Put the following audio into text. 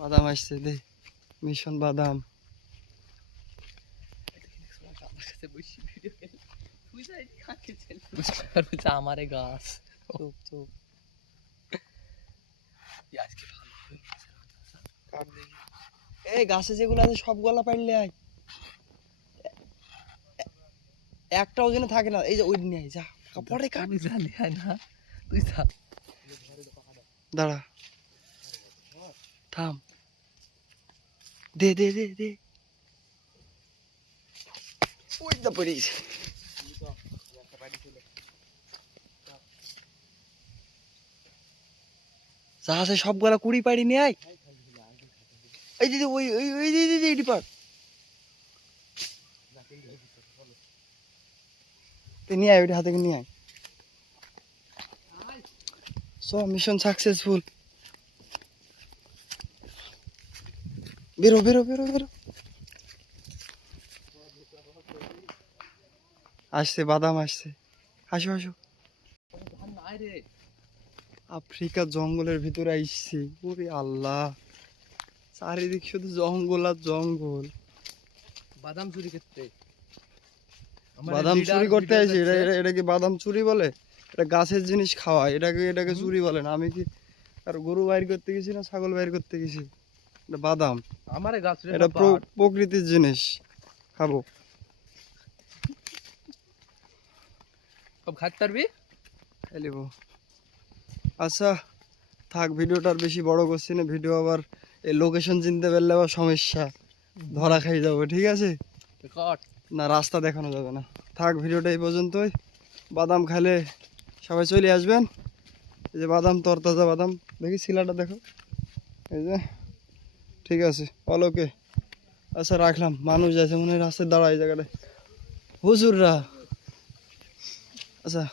বাদাম আসছে দে, মিশন বাদাম। আমারে গাছ চুপ চুপ এই গাছে যেগুলো আছে সব গলা পাইলে আয়, একটাও যেন থাকে না। এই যে ওই নিয়ে আয়, যা পরে কাট। আমি জানি না, তুই যা। দাঁড়া, থাম, দে দে দে দে। ওই দা পড়িস, যা আছে সব গলা কুড়ি পাড়ি নিয়ে আয়। এই দিদি ওই ওই ওই দিদি এটি পার, নিয়ে আয়, ওইটা হাতে নিয়ে আয়। So mission successful. বেরো বেরো বেরো বেরো। আসছে বাদাম আসছে, আসো আসো। আফ্রিকার জঙ্গলের ভিতরে আইসছি। ওরে আল্লাহ, চারিদিক শুধু জঙ্গল আর জঙ্গল। বাদাম চুরি করতে, বাদাম চুরি করতে আইছি? এটা কি বাদাম চুরি বলে? এটা গাছের জিনিস খাওয়া, এটাকে চুরি বলে না। আমি কি আর গরু বাইর করতে গেছি না ছাগল বাইর করতে গেছি? এটা বাদাম, আমারে গাছ, এটা প্রকৃতির জিনিস, খাবো। সব খাইতে পারবি? খাইলিব। আচ্ছা থাক, ভিডিওটা আর বেশি বড় করছি না। ভিডিও আবার এই লোকেশন চিনতে পারলে আবার সমস্যা, ধরা খাই যাবো। ঠিক আছে না, রাস্তা দেখানো যাবে না। থাক, ভিডিওটা এই পর্যন্তই। বাদাম খাইলে সবাই চলে আসবেন। এই যে বাদাম, তরতাজা বাদাম, দেখি শিলাটা দেখো, এই যে। ঠিক আছে, অল ওকে। আচ্ছা রাখলাম। মানুষ আছে মনে হয় রাস্তায় দাঁড়ায় এই জায়গাটায়, হুজুররা। আচ্ছা।